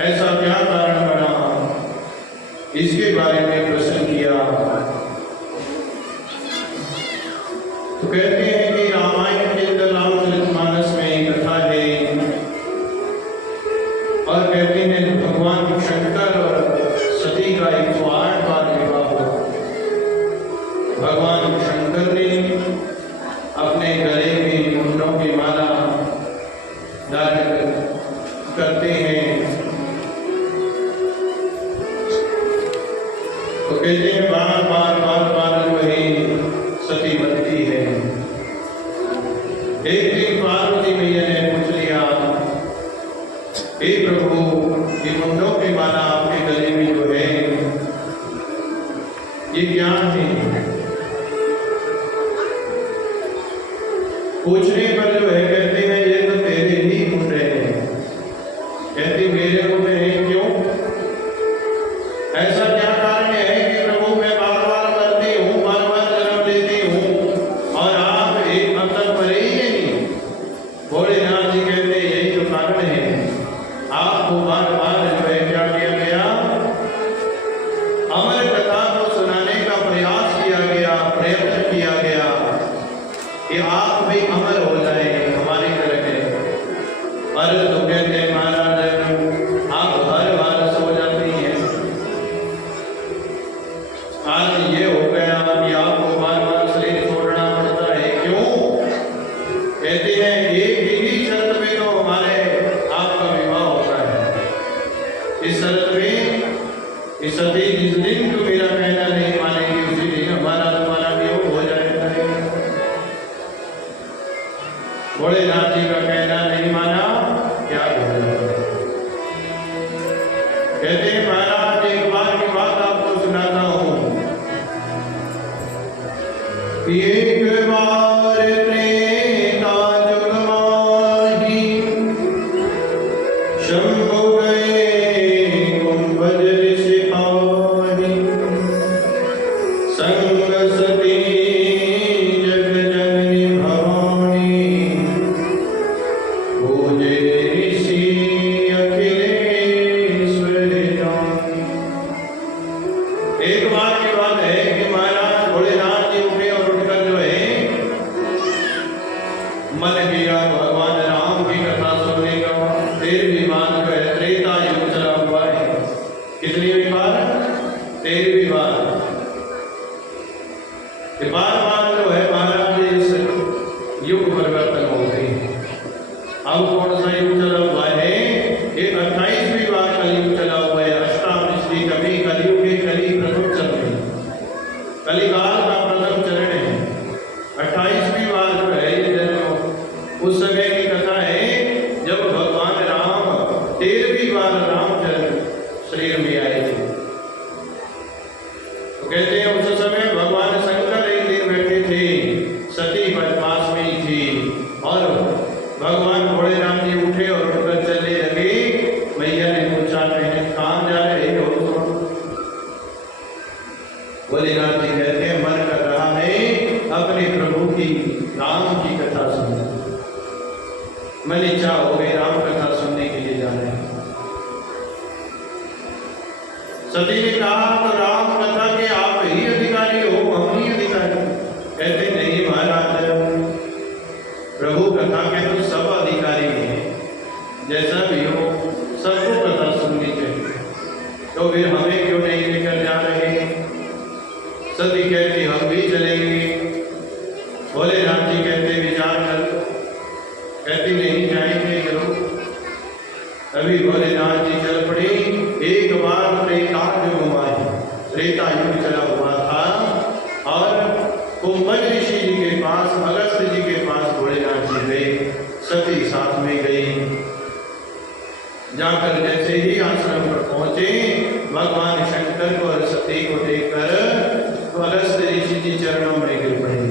ऐसा क्या कारण बना, इसके बारे में प्रश्न किया। तो कहते हैं कि रामायण के अंदर रामचरितमानस में एक कथा है और कहते हैं भगवान शंकर और सती का 108 बार विवाह हुआ। भगवान शंकर ने अपने गले में मुंडों की माला धारण करते हैं, तो कहते हैं बार बार जो है सती बनती है। एक दिन पार्वती मैया ने पूछ लिया, हे प्रभु, ये मुंडों की माला आपके गले में जो है ये क्या है? पूछने पर जो है कहते हैं ये तो तेरे ही मुंड है। कहते मेरे मुंड है, क्यों? ऐसा क्या कारण है कि प्रभु मैं बार बार करती हूँ, बार बार जन्म लेती हूँ और आप एक अब तक मरे ही नहीं? भोलेनाथ जी कहते यही तो कारण है। आपको बार बार जो है क्या किया गया, अमर कथा को सुनाने का प्रयास किया गया, प्रयत्न किया गया कि आप भी अमर हो जाए हमारी तरह के। पर तो कहते हैं महाराज आप हर बार सो जाती हैं। आज ये हो गया कि आपको बार बार शरीर छोड़ना पड़ता है, क्यों? कहते हैं एक ही शर्त में तो हमारे आपका विवाह होता है। इस शर्त में इस सती जिस दिन तो मेरा कहना नहीं मानेगी उसी दिन हमारा तुम्हारा विवाह हो जाएगा। भोलेनाथ जी का कहना नहीं माना, क्या होगा? कहते हैं महाराज एक बार की बात आपको सुनाता हूं। एक बार त्रेता युग माही शंभु गए कुंभज ऋषि पाही, संग सती जग जननी भवानी, पूजे ऋषि अखिलेश्वर जानी। एक बार की बात है कि महाराज भोलेनाथ जी उठे और उठकर जो है मन किया भगवान राम की कथा सुनने का। 13वीं बार जो है त्रेता युग चला हुआ है। कितनी बार? 13वीं बार। बार बार जो है महाराज इस युग परिवर्तन हो गई। अब कौन सा युग चला हुआ है? एक 28वीं बार कलयुग चला हुआ है। अष्टादशी कभी कलयुग के कली प्रथम चल रही, कलिकाल का प्रथम चरण है। 28वीं बार जो है ये जन्म उस समय की कथा है जब भगवान राम 13वीं बार रामचंद्र शरीर में आए थे। तो कहते हैं उस समय भगवान शंकर एक दिन बैठे थे, सती पास में ही थी और भगवान भोलेनाथ जी उठे और उठकर चलने लगे। मैया ने पूछा कहाँ जा रहे हो? भोलेनाथ जी कहते हैं मन कर रहा है अपने प्रभु की राम की कथा सुनने। मन इच्छा हो गई राम कथा सुनने के लिए जा रहे हैं। सती ने कहा तो राम कथा के आप ही अधिकारी हो, हम ही अधिकारी? कहते नहीं महाराज, प्रभु कथा के तो सब अधिकारी हैं, जैसा भी हो सबको कथा सुननी चाहिए। तो फिर हमें क्यों नहीं लेकर जा रहे? सती कहती हम भी चलेंगे। भोलेनाथ जी कहते विचार कर। कहती नहीं जाएंगे जरूर। अभी भोलेनाथ जी चल पड़े। एक बार त्रेता युग माही, त्रेता युग चला हुआ था और कुंभज ऋषि जी के पास, अगस्त्य जी के पास भोलेनाथ जी गए। सती साथ में गई। जाकर जैसे ही आश्रम पर पहुंचे, भगवान शंकर को और सती को देखकर तो अगस्त्य ऋषि जी चरणों में गिर पड़े,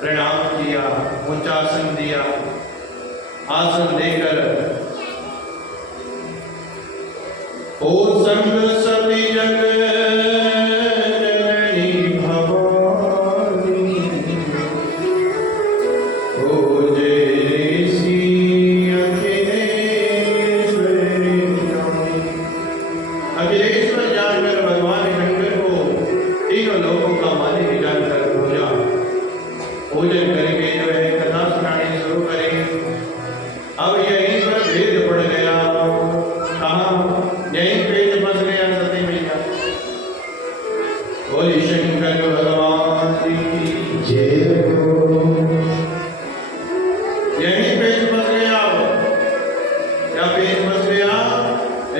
प्रणाम किया, ऊंचा आसन दिया। आसन देकर ओ संग सती जग जननी भवानी, पूजे ऋषि अखिलेश्वर जानी।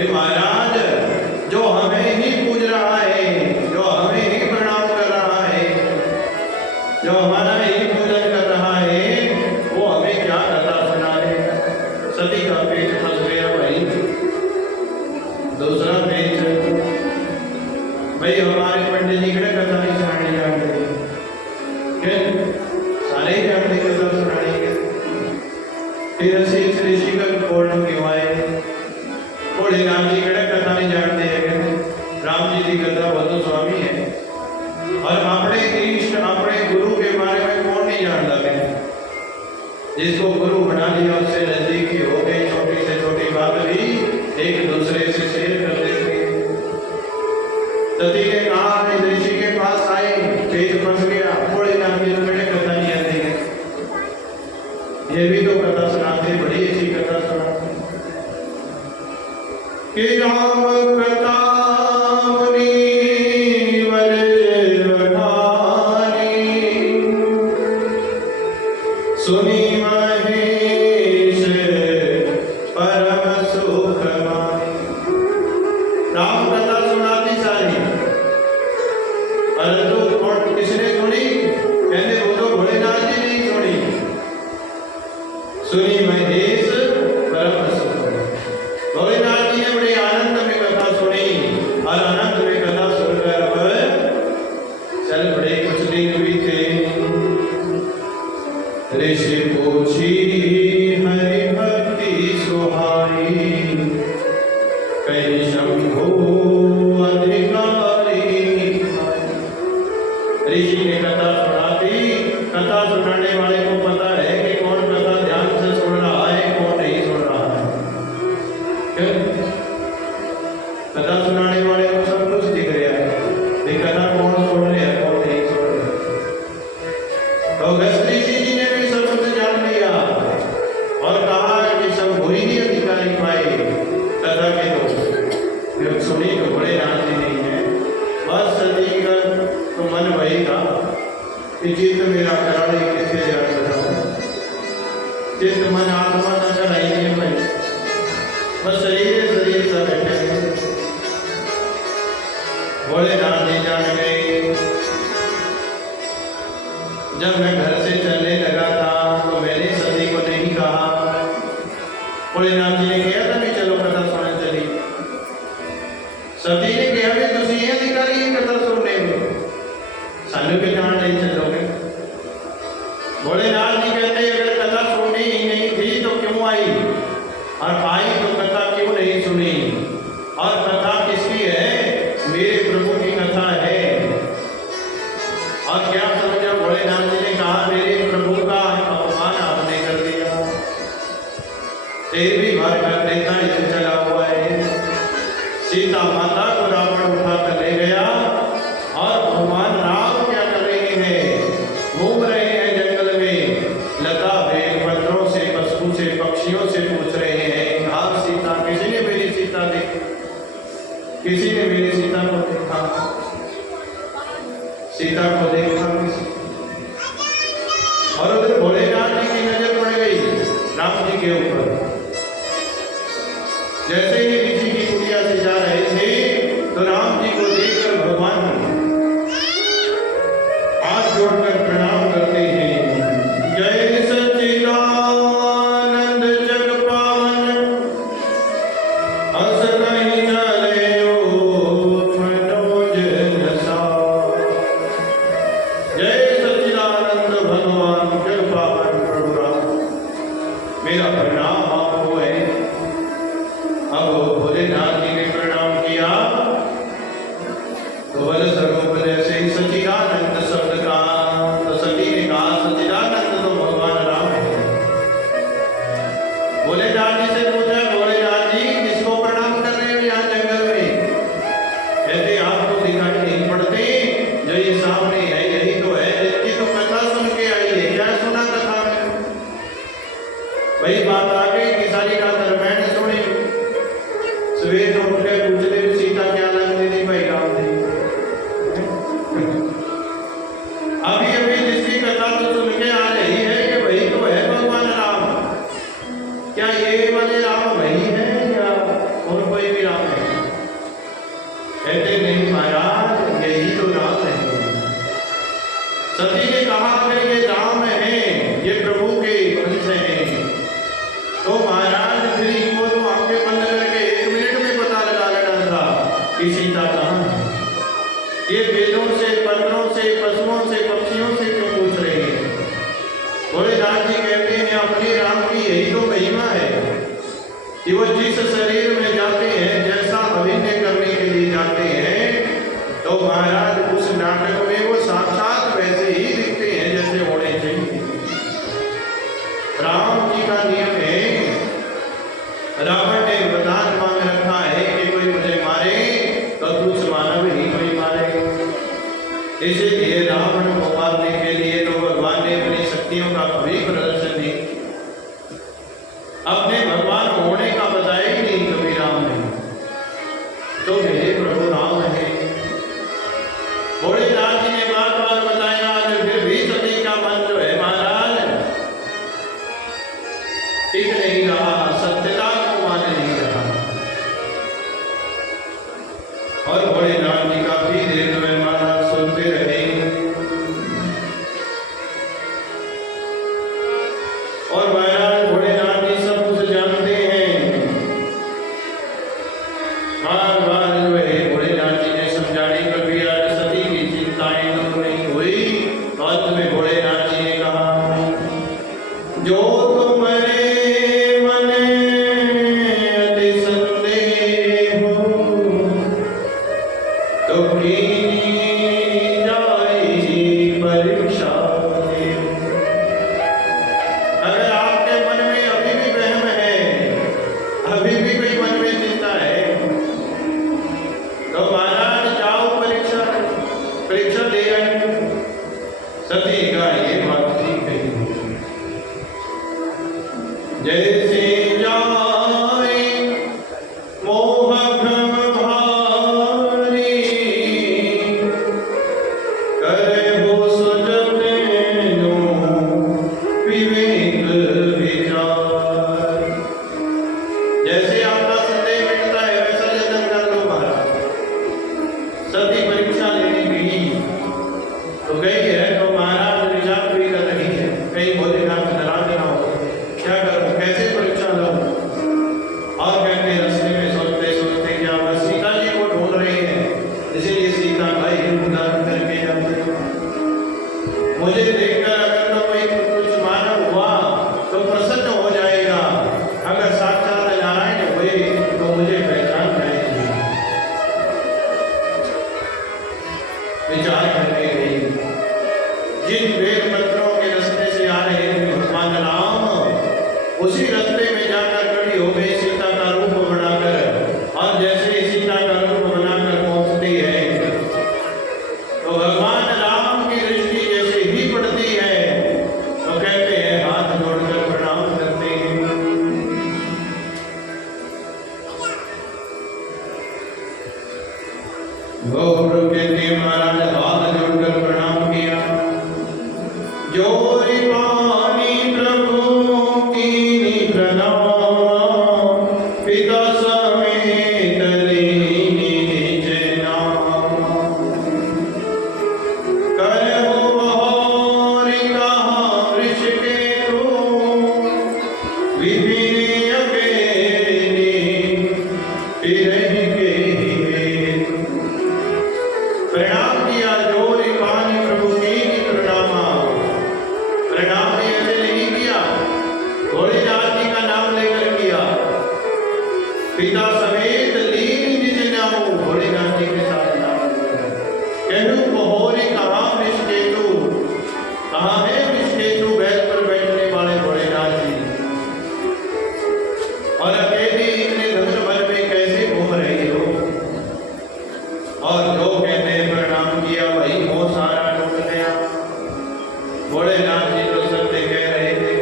अरे महाराज, जो हमें ही पूज रहा है, जो हमें ही प्रणाम कर रहा है, जो हमारा ही पूजन कर रहा है, वो हमें क्या कथा सुना है? सती का पेट फंस गया भाई। दूसरा पेज, भाई हमारे पंडित जी कड़े कथा नहीं सुनाने जानते, सारे ही जानते कथा सुनाने के। फिर से इस ऋषि का पूर्ण क्यों आए? बोले राम जी कड़े कथा नहीं जानते हैं। राम जी की कथा बधु स्वामी है, और अपने इष्ट अपने गुरु के बारे में कौन नहीं जानता है? जिसको गुरु बना लिया उससे नजदीकी हो गई, छोटी से छोटी बात भी एक दूसरे से शेयर कर देते हैं। सती ने कहा इस ऋषि के पास आए, पेट फंस गया, बोले राम जी कड़े कथा नहीं आती है। ये भी तो कथा सुनाते, बड़ी अच्छी कथा सुनाते कि राम कथा सुनी महेश परम सुख मानी। राम कथा सुनाती सारी, अरे तो कौन किसने सुनी? कहते वो तो भोलेनाथ जी ने सुनी। सुनी महेश परम सुख। भोलेनाथ जी ने बड़े आनंद में कथा सुनी, और आनंद में कथा सुनकर चल बड़े कुछ दिन बीते। ऋषि पूछी हरि भक्ति सुहाई, कहीं शंभो अधिकारी। ऋषि ने कथा सुनाती। कथा सुनाने वाले को पता है कि कौन कथा ध्यान से सुन रहा है, कौन नहीं सुन रहा है। कथा सुनाने वाले को सब कुछ दिख रहा है, कथा कौन सुन रहा है, कौन नहीं सुन रहा है। तो ऋषि जी ने भी सब कुछ जान लिया और कहा कि सब बुरी ही अधिकारी पाए कथा के तो सुनी तो बड़े राज नहीं है। बस सती का तो मन वही था कि चित्त मेरा कराने किससे जान बता, चित्त मन आत्मा न कराइए भाई, बस शरीर शरीर सा बैठे। बड़े राज नहीं जान गए। जब मैं घर से चलने लगा था तो मैंने सती को नहीं कहा। भोलेनाथ जी ने कहा था भी चलो कथा सुनने चली। सती ने कहा भी तुम ये अधिकारी है कथा सुनने में, सानू के जान नहीं चलोगे। भोलेनाथ जी कहते अगर कथा सुननी ही नहीं थी तो क्यों आई, और आई तो कथा क्यों नहीं सुनी? और कथा किसकी है? मेरे प्रभु की कथा है। और क्या समझा? भोलेनाथ जी ने कहा मेरे प्रभु का अपमान आपने कर दिया, तेरे भी भर कर देता इसे चला हुआ है। सीता माता को रावण उठा कर ले गया, और भगवान राम क्या कर रहे हैं? घूम रहे हैं जंगल में, लता बेल पत्रों से, पशु से, पक्षियों से पूछ रहे हैं आप सीता, किसी ने मेरी सीता देखी? किसी ने मेरी सीता को देखा? सीता को देखा किसी? और उधर भोलेनाथ जी की नजर पड़ गई राम जी के ऊपर। जैसे ही ऋषि की कुटिया से जा रहे थे तो राम जी को देखकर भगवान हाथ जोड़कर प्रणाम करते हैं। जय सच्चिदानंद जग पावन, अस नहीं चले मनोज नसा। जय सच्चिदानंद भगवान जग पावन प्रभु राम, मेरा प्रणाम आपको है। अब भोलेनाथ जी ने प्रणाम किया तो बल स्वरूप जैसे ही सच्चिदानंद शब्द का, तो सती ने कहा सच्चिदानंद तो भगवान राम है। भोलेनाथ जी से पूछा भोलेनाथ जी किसको प्रणाम कर रहे हो यहाँ जंगल में? कहते आपको दिखाई नहीं पड़ते, जो ये सामने है यही तो है, जिसकी तो कथा सुन के आई है। क्या सुना कथा में? वही बात आ गई कि सारी रात रामायण सुनी, सवेर उठ के पूछते सीता क्या लगती थी भाई राम जी। अभी अभी जिसकी कथा तो सुन के आ रही है कि वही तो है भगवान राम। क्या ये वाले राम वही है या और कोई भी राम सती ने कहा अगर ये राम है, ये प्रभु के अंश हैं, तो महाराज फिर इनको तो आंखें बंद करके 1 मिनट में पता लगा लेना था कि सीता कहाँ है। ये वेदों से, पत्रों से, पशुओं से, पक्षियों से क्यों पूछ रहे हैं? भोलेनाथ जी कहते हैं अपने राम की यही तो महिमा है कि वो जिस शरीर में जाते हैं, जैसा अभिनय करने के लिए जाते हैं, तो महाराज उस नाटक में वो साक्षात वैसे ही दिखते हैं जैसे होने चाहिए। राम जी का नियम है, रावण ने वरदान मांग रखा है कि कोई मुझे मारे तो कुछ मानव ही कोई मारे। इसीलिए रावण को मारने के लिए तो भगवान ने अपनी शक्तियों का कभी प्रदर्शन नहीं, अपने भगवान होने का बताया ही नहीं कभी राम ने। तो मेरे प्रभु राम है। भोलेनाथ जी ने बार बार बताया, फिर भी सती का मन जो है महाराज टिक नहीं रहा, सत्यता को मान नहीं रहा। और भोलेनाथ जी काफी देर में महाराज सुनते रहे। और महाराज भोलेनाथ जी सब कुछ जानते हैं। बार बार जो है भोलेनाथ जी ने समझाने पर भी आज सती की चिंताएं दूर नहीं हुई। अंत में भोलेनाथ जी ने कहा, जो तुम्हारे सती का ये बात ठीक है। जैसे जाए मोह भ्रम भारी, करे हो सजनो विवेक विचार। जैसे आपका संदेह मिटता है वैसा जतन कर लो महाराज। सती परीक्षा लेने गई तो गई है, तो महाराज निजात भी कर रही है, कहीं भोलेनाथ नाराज ना हो, क्या करूं, कैसे परीक्षा लूं। और कहते रास्ते में सोचते सोचते क्या बस सीता जी को ढूंढ रहे हैं, इसीलिए सीता का ही रूप धारण करके जाते। मुझे देखकर अगर तो कोई कुछ मानव हुआ तो प्रसन्न हो जाएगा, अगर साक्षात नारायण हुए तो मुझे पहचान जाएगी। विचार करके गई, जिन वेद मंत्रों के रास्ते से आ रहे थे भगवान राम, उसी रास्ते में जाकर खड़ी हो गई सीता का रूप बनाकर। और जैसे ही सीता का रूप बनाकर पहुंचती है तो भगवान राम की दृष्टि जैसे ही पड़ती है तो कहते हैं हाथ जोड़कर प्रणाम करते हैं। गौर कहते महाराज हाथ जोड़कर प्रणाम किया। जोरी पानी प्रभु की प्रणाम, पिता समेत लीनी निज नाम। करहु बहोरी कहा ऋषिकेतु, विभिन्न अकेली फिरहि के हेतु। प्रणाम किया, जोरी पानी प्रभु की प्रणामा। प्रणाम ने ऐसे नहीं किया, भोलेनाथ जी का नाम लेकर किया। पिता समेत लीन निज नाम, भोलेनाथ जी के साथ नाम। कहूं बहोरी कहाँ विष्णु, कहाँ है विष्णु बैठ पर बैठने वाले भोलेनाथ जी। और अकेले इतने धन बल में कैसे घूम रही हो। और जो कहते प्रणाम किया वही मोह सारा टूट गया। भोलेनाथ जी तो सत्य कह रहे थे,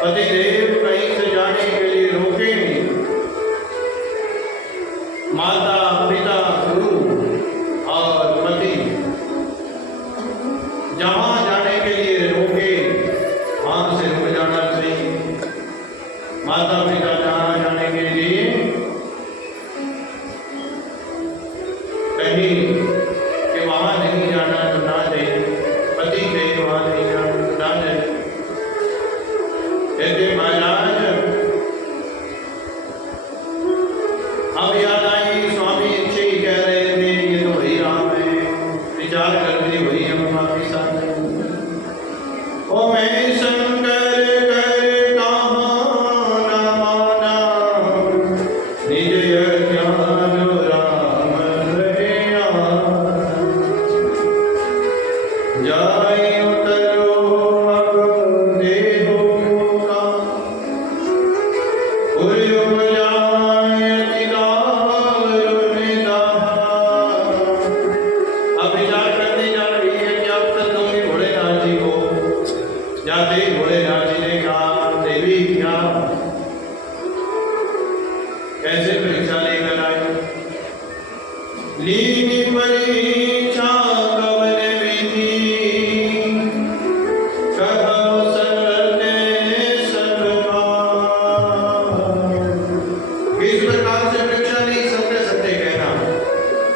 पतिदेव कहीं से जाने के लिए रोके नहीं, माता पिता युग जाए अधिकार निधान। अब विचार करने जा रही है कि अब तक दूंगी भोलेनाथ जी को। जाते ही भोलेनाथ जी ने कहा, देवी क्या कैसे परीक्षा लेकर आई? लीनी परीक्षा कवन विधि, कहो सरते सतभाव। किस प्रकार से परीक्षा ली? सत्य सत्य कहना।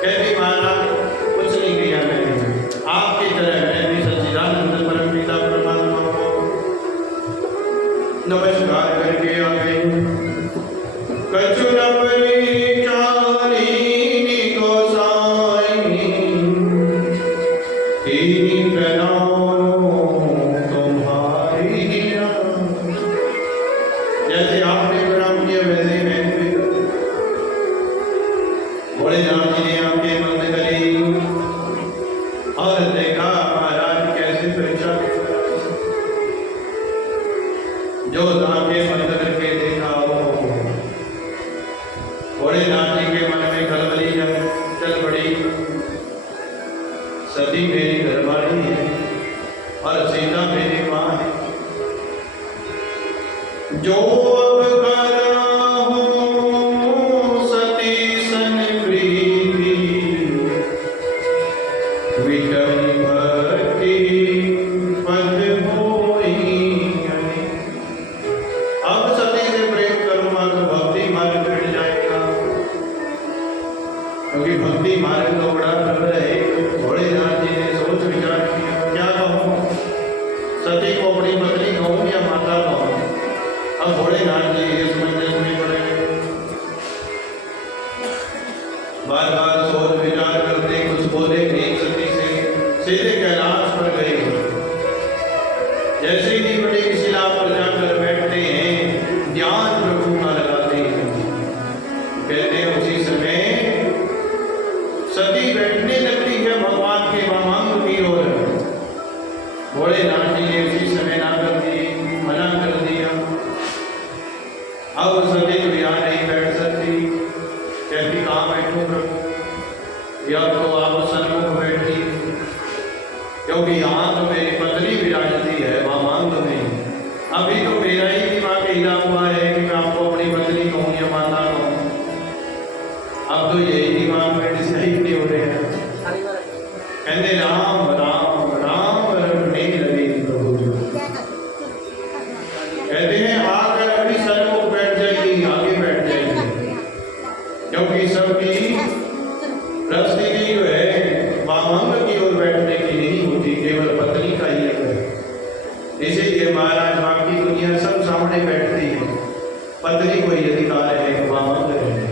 कहती महाराज कुछ नहीं किया मैंने, आपकी तरह मैं भी सच्चिदानंद परम पिता परमात्मा को नमस्कार करके आ गई। कछु न परीक्षा लीनी गोसाई, कीनी प्रणाम तुम्हारी नाम। जैसे आपने प्रणाम किया वैसे ही मैं भी करता। भोलेनाथ जी ने आंखें बंद करी और देखा महाराज कैसे परीक्षा लेकर आए। जो आंखें बंद करके देखा भोलेनाथ जी के मन में खलबली चल पड़ी। सती मेरी घरवाली है और सीता मेरी माँ है। जो अब कराहूं सती सन प्रीति, विटई भक्ति पद होई अनेक। अब सती से प्रेम करूंगा तो भक्ति मार्ग मिट जाएगा, क्योंकि भक्ति मार्ग तो बड़ा प्रबल है। भोलेनाथ जी ने सोच विचार किया, क्या कहूँ? सती को अपनी पत्नी कहूँ या माता कहूँ? अब भोलेनाथ जी इस मंदिर में पड़े, बार बार सोच विचार करते कुछ बोले नहीं सती से, सीधे कैलाश पर गए। जैसे ही बड़ी शिला पर जाकर बैठते हैं, ध्यान प्रभु का लगाते हैं। कहते हैं उसी समय सती बैठने लगती है भगवान के वामांग की ओर। भोलेनाथ जी ने उसी समय ना कर दी, मना कर दिया। अब सती तो यहाँ नहीं बैठ सकती। कहती कहाँ बैठूं प्रभु? या तो आप सन्मुख बैठी, क्योंकि यहाँ तो मेरी पत्नी विराजती है वामांग में। अभी तो मेरा ही दिमाग हिला हुआ है कि मैं आपको अपनी पत्नी कहूँ या माता कहूँ। अब तो यही दिमाग में डिसाइड नहीं हो रहे हैं। कहते राम राम राम रटने लगे प्रभु। कहते हैं आकर अभी सन्मुख बैठ जाएगी, आगे बैठ जाएगी, क्योंकि सबकी परिस्थिति जो है वामांग की ओर बैठने की नहीं होती, केवल पत्नी का ही है। इसीलिए महाराज बाकी दुनिया सब सामने बैठती है, पत्नी को ही अधिकार है वामांग रहने।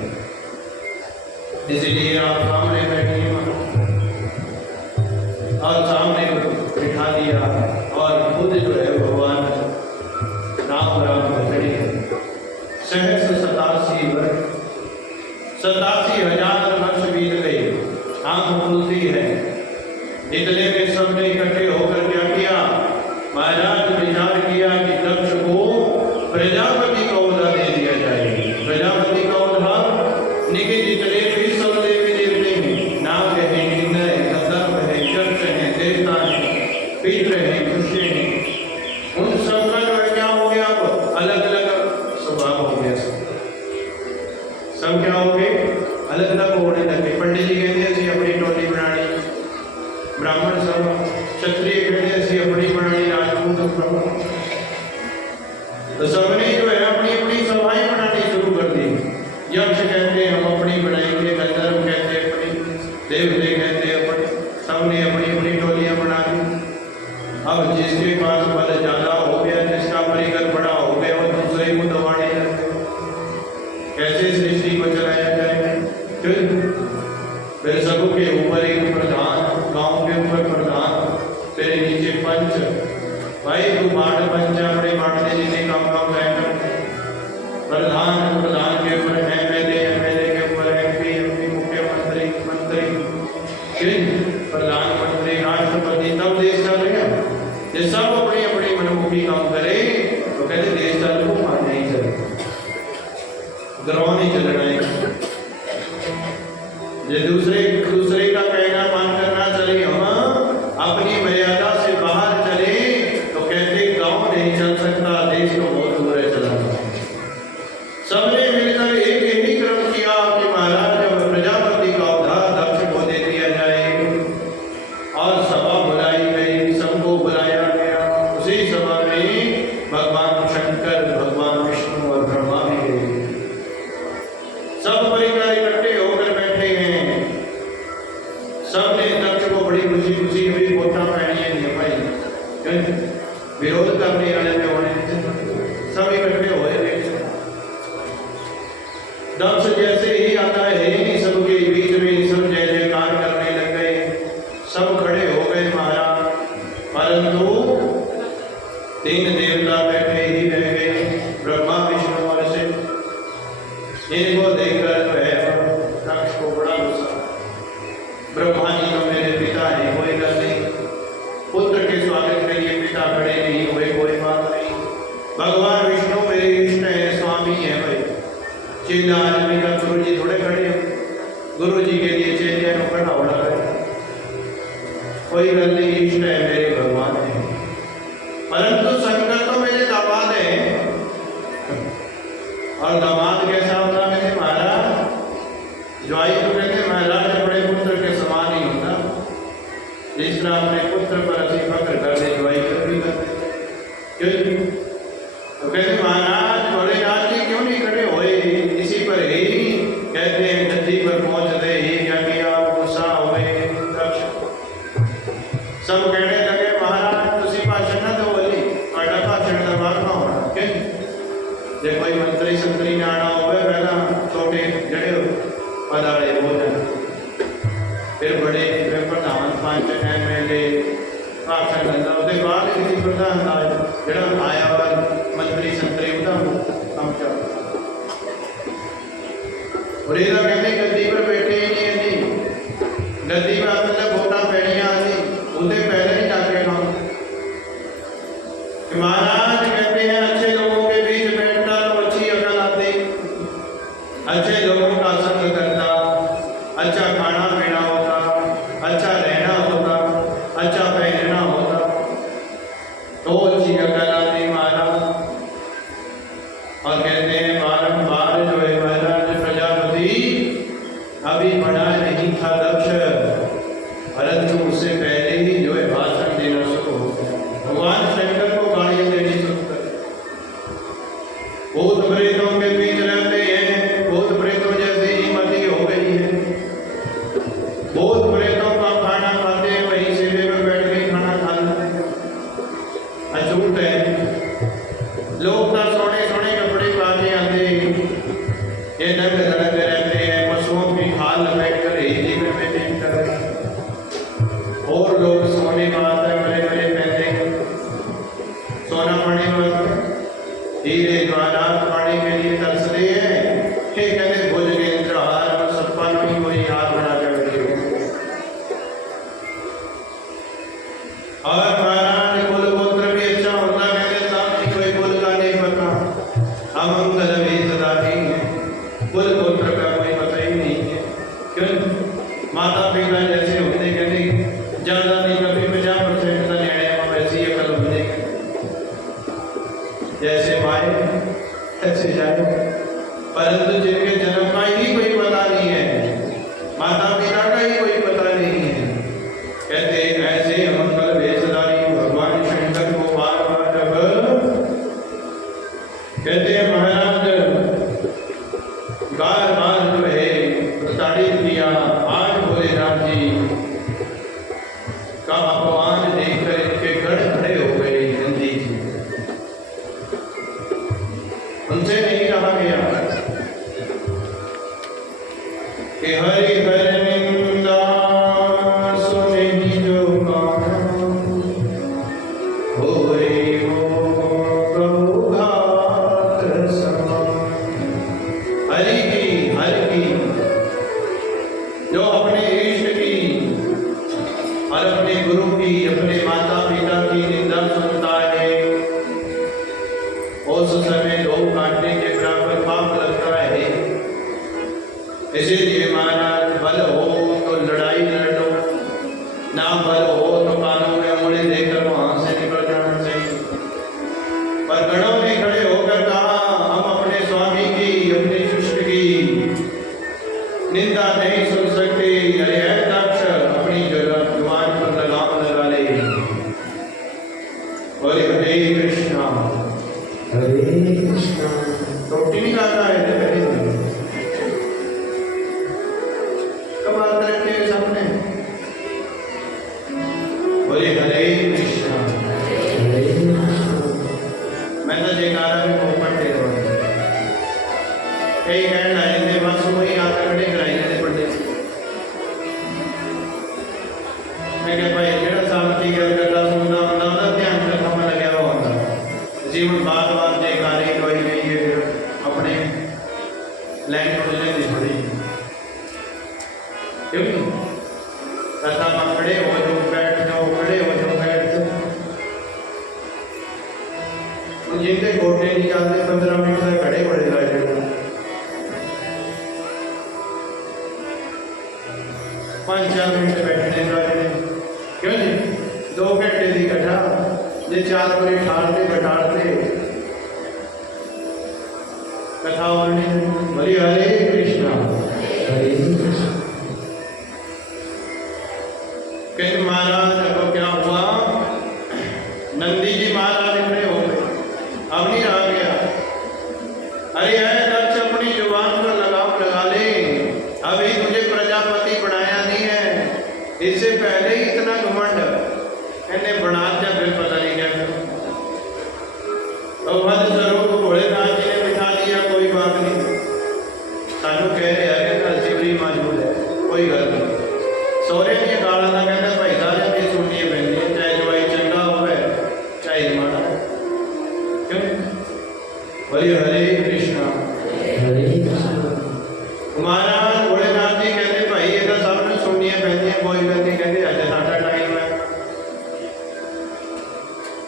इसीलिए आप सामने बैठिए और सामने बिठा दिया और खुद जो है भगवान राम राम खड़े हैं। सहस्र 87 वर्ष 87,000 वर्ष बीत गए। आंख खुलती है, इतने में सबने इकट्ठे होकर क्या किया? महाराज विचार किया कि दक्ष को प्रजापति का ओहदा दे दिया जाए। प्रजापति का ओहदा निके जितने भी सब देवी देवते हैं, नाग है, किन्नर है, गंधर्व है, यक्ष है, देवता है, पितृ है, मनुष्य है, उन सबका जो है क्या हो गया? अब अलग अलग स्वभाव हो गया। सब क्या हो गए? अलग अलग होने लगे। पंडित जी कहते हैं अपनी टोली बनानी, ब्राह्मण सब, क्षत्रिय कहते हैं अपनी बनानी, राजपूत प्रमुख। तो सबने जो है अपनी अपनी सभाएं बनानी शुरू कर दी। यक्ष कहते हैं हम अपनी बनाएंगे, गंधर्व कहते हैं अपनी, देवते कहते हैं अपनी, सबने अपनी अपनी टोलियां बना दी। अब जिसके पास बल ज्यादा हो गया, जिसका परिकर बड़ा हो गया, वो दूसरे को दबाने लगे। कैसे सृष्टि को चलाया जाए? फिर सबके ऊपर एक प्रधान, गांव के ऊपर प्रधान, फिर नीचे पंच। भाई तू बाढ़ पंच अपने बांटने जितने काम काम कर। प्रधान प्रधान के ऊपर एमएलए, एमएलए के ऊपर एमपी, एमपी मुख्यमंत्री, मंत्री, प्रधानमंत्री, राष्ट्रपति, तब देश चलेगा। ये सब अपनी अपनी मनमुखी काम करे तो कहते देश चलेगा, मान नहीं चलेगा। ग्रह नहीं चलना है। जो दूसरे का कहना मानकर ना चले, हम अपनी मर्यादा से बाहर चले तो कहते गांव नहीं चल सकता, देश को बहुत दूर चला। सबने मिलकर एक ही क्रम किया कि महाराज जब प्रजापति का उद्धार दक्ष को दे दिया जाए, और सभा बुलाई गई, सबको बुलाया गया। उसी सभा में भगवान शंकर, भगवान विष्णु और ब्रह्मा भी गए। सब परिवार इकट्ठे होकर बैठे हैं। सबने दक्ष को बड़ी खुशी खुशी हुई वोटा पहनी है भाई, विरोध करने वाले में होने सब इकट्ठे हुए। दक्ष जैसे ही आता है सबके बीच में सब जय जयकार करने लग गए, सब खड़े हो गए महाराज। परंतु तीन देवता बैठे ही रह गए, ब्रह्मा विष्णु और शिव। इनको देखकर जो है दक्ष को बड़ा गुस्सा। ब्रह्मा जी तो मेरे पिता है, कोई गल नहीं, पुत्र के स्वागत के लिए पिता खड़े नहीं हुए, कोई बात नहीं। भगवान विष्णु मेरे इष्ट है, स्वामी है भाई, चेला आदमी का गुरु जी थोड़े खड़े हैं, गुरु जी के लिए चेले को खड़ा होना है, कोई गल नहीं, इष्ट है मेरे भगवान है। परंतु शंकर तो मेरे दामाद है, और दामाद कैसा होता मेरे महाराज? ज्वाई तो कहते महाराज अपने पुत्र के समान ही होता, जिस तरह अपने पुत्र पर अच्छी फक्र करते ज्वाई पर भी करते। क्यों? तो कहते महाराज भोलेनाथ जी क्यों नहीं खड़े हुए? इसी पर ही कहते हैं गद्दी पर पहुंचते ही क्या किया, गुस्सा हुए दक्ष। सब कहने लगे महाराज तुसी भाषण ना दो, बोली आटा भाषण दरबार का होना। क्यों? जे कोई मंत्री संतरी ने आना हो पहला छोटे जड़े पदाड़े हो जाए, फिर बड़े फिर प्रधान, पंच MLA भाषण देता, उसके बाद किसी प्रधान जड़ा आया हुआ मंत्री संतरी उदा काम चल। और ये कहते गद्दी पर बैठे ही नहीं है, गद्दी पर मतलब वोटा पैनिया उसे पहले ही जाके हम महाराज कहते हैं अच्छे लोगों के बीच बैठता तो अच्छी अकल आती, अच्छे लोगों का संग करता, अच्छा खाना पीना होता, अच्छा रहना होता, अच्छा पहनना होता, तो अच्छी अकल आती महाराज। और कहते हैं बारंबार जो है महाराज प्रजापति अभी बड़ा नहीं था दक्ष, परंतु उससे पहले ही जो है भाषण देना शुरू हो गया। भगवान शंकर को गालियां देनी शुरू कर। भूत प्रेतों के बीच रहते हैं, भूत प्रेतों जैसे ही मति हो गई है। भूत प्रेतों का खाना खाते हैं, वहीं सेवे में बैठ के खाना खा लेते हैं, अछूट है। लोग तो सोने सोने कपड़े पा के आते, ये नंग धड़क रहते हैं, पशुओं की खाल बैठ कर हिंदी में मेंटेन कर रहे हैं। और लोग सोने बात है बड़े बड़े पहनते हैं, सोना पानी हीरे द्वारा पानी के लिए तरसते हैं। ठीक है, भुज के इंद्रहार और सप्पा नहीं कोई हाथ बना कर बैठे। और महाराज कुल गोत्र भी अच्छा होता है, कहते कोई कुल का नहीं पता, अमंगल भी सदा नहीं है, कुल गोत्र का कोई पता ही नहीं है। क्यों? माता पिता जैसे होते कहते ज्यादा नहीं कभी 50% का न्याय वैसी अकल होने जैसे माए ऐसे जाए। परंतु जिनके जन्म का ही कोई पता नहीं है, माता पिता का ही कोई पता नहीं है, कहते ऐसे अमंगल वेशधारी भगवान शंकर को बार बार जब कहते हैं महाराज बार बार जो है प्रताड़ित किया, आज भोलेनाथ जी का अपमान देखकर इनके गढ़ खड़े हो गए। नंदी जी उनसे नहीं कहा गया कि हरि हरि निंदा सुने जो होए हो गौघात समान। हरि की जो अपने इष्ट की और अपने गुरु की, अपने माता पिता की निंदा सुनता है, उस समय लोग काटने के बराबर पाप लगता है। इसीलिए महाराज बल हो तो लड़ाई लड़ लो, ना बल हो तो कानों में उंगली देकर वहां से निकल जाना चाहिए। पर गणों ने खड़े होकर कहा हम अपने स्वामी की, अपने शिष्य की निंदा नहीं सुन सकते। अरे है दक्ष, अपनी जगह जुबान पर लगाम लगा ले। बोले हरे कृष्णा हरे कृष्णा। रोटी नहीं खाता है कमाल रखे सामने। बोले हरे कृष्णा। मैं तो जयकारा भी बहुत पढ़ते रहो। कई कहने लगे थे बस वही आकर खड़े कराई जाते पढ़ते। मैं क्या भाई जेड़ा शांति गल करता सुनता होंदा ਉਹਦਾ ध्यान से ਕੰਮ ਲੱਗਿਆ हुआ होंदा। जीवन बार बार जयकारी कोई गई है अपने लाइन खोलने की थोड़ी क्यों कथा में खड़े हो जो बैठ जाओ, खड़े हो जो बैठ जाओ। जिनके गोटे नहीं चलते 15 मिनट तक खड़े हो जाए, 5-4 मिनट बैठने का क्यों जी 2 घंटे की कथा जे 4 बजे ठाड़ते बैठाड़ते कथा होनी। बोली हरे कृष्णा। हरे कृष्णा। कहते महाराज अब क्या हुआ, नंदी जी महाराज खड़े हो गए, अब नहीं रह गया। अरे है दक्ष, अपनी जुबान पर लगाम लगा ले, अभी तुझे प्रजापति बनाया नहीं है। इससे पहले ही इतना घमंड कहने बना दिया, फिर पता नहीं क्या करो। तो भद स्वरूप भोलेनाथ जी ने बिठा दिया, कोई बात नहीं। सानू कह रहे हैं कि शिवरी मौजूद है, कोई गल नहीं। सोरे दी गाला ना कहना भाई सारे की सुननी पैंदी है, चाहे जवाई चंगा हो चाहे माड़ा। क्यों बोलिए हरे कृष्णा। हरे कृष्णा। महाराज भोलेनाथ जी कहते भाई ये तो सबने सुननी पैंदी है, कोई गल नहीं। कहते अज साडा टाइम है।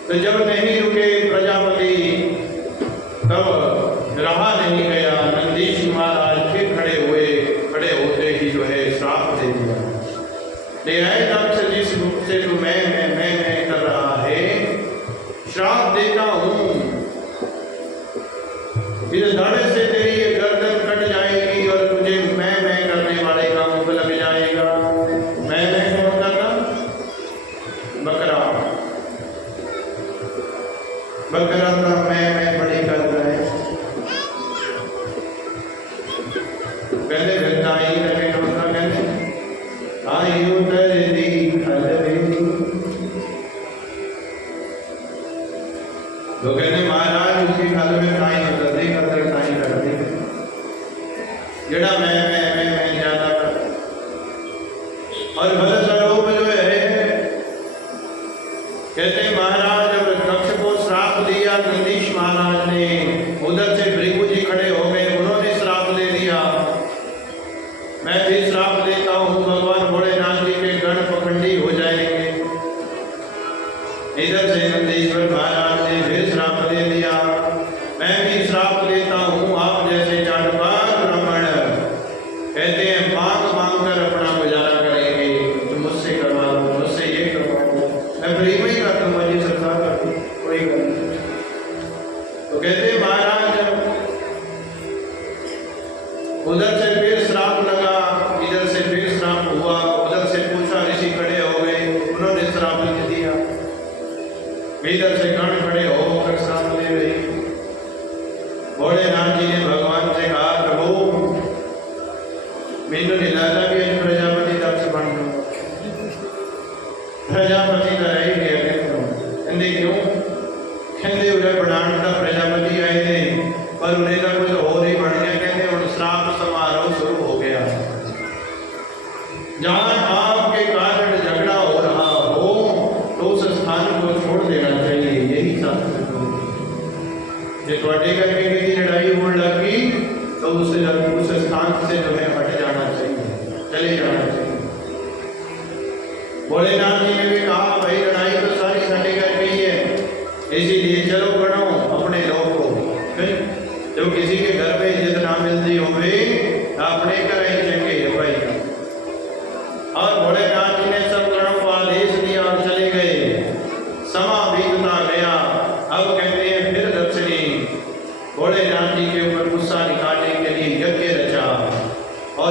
तो जब नहीं रुके प्रजापति तब रहा नहीं गया, नंदीश महाराज फिर खड़े हुए। खड़े होते ही जो है श्राप दे दिया, ले आए दक्ष जिस रूप से तू मैं कर रहा है, श्राप देता हूं। इस धड़े से तेरी ये गर्दन कट जाएगी और तुझे मैं करने वाले का मुंह लग जाएगा। मैं कौन करता? बकरा। बकरा का मैं बड़ी करता है। कहते फिर ताई लगे कहते आयु तरदी खलबेली। तो कहते महाराज उसकी खल में ताई करती जड़ा मैं ज्यादा कर। और भले स्वरूप जो है कहते महाराज जब दक्ष को श्राप दिया नंदीश महाराज ने, उधर से भृगु जी खड़े हो गए, उन्होंने श्राप दे दिया। मैं भी श्राप देता हूँ, भगवान भोलेनाथ जी के गण पखंडी हो जाएंगे। इधर से नंदीश्वर महाराज ने फिर श्राप दे दिया। मैं भी श्राप देता हूँ, आप जैसे चाटुकार ब्राह्मण कहते हैं मांग कर अपना गुजारा करेंगे, तो मुझसे करवा दो, मुझसे ये करवा दो, मैं फ्री में ही कर दूंगा जी, सरकार कर दूँ, कोई कर। तो कहते महाराज उधर से फिर श्राप लगा, इधर से फिर श्राप हुआ। उधर से पूछा, ऋषि खड़े हो गए, उन्होंने श्राप लिख दिया। इधर से गण खड़े होकर श्राप ले रही। भोलेनाथ जी ने भगवान से कहा प्रभु मैनू नहीं लगता भी अज प्रजापति दक्ष बन गया, प्रजापति का रह गया। कहते क्यों? कहते उन्हें बनाने का प्रजापति आए थे पर उन्हें का कुछ और ही बन गया। कहते उन श्राप समारोह शुरू हो गया। जहाँ आपके कारण झगड़ा हो रहा हो तो उस स्थान को छोड़ देना चाहिए, यही शास्त्र। जो थोड़े करके किसी लड़ाई होने लगी तो उस स्थान से जो है हट जाना चाहिए, चले जाना चाहिए। भोलेनाथ जी ने भी कहा भाई लड़ाई तो सारी साढ़े करके ही है, इसीलिए चलो बढ़ो अपने लोग को। जब किसी के घर में इज्जत ना मिलती हो अपने घर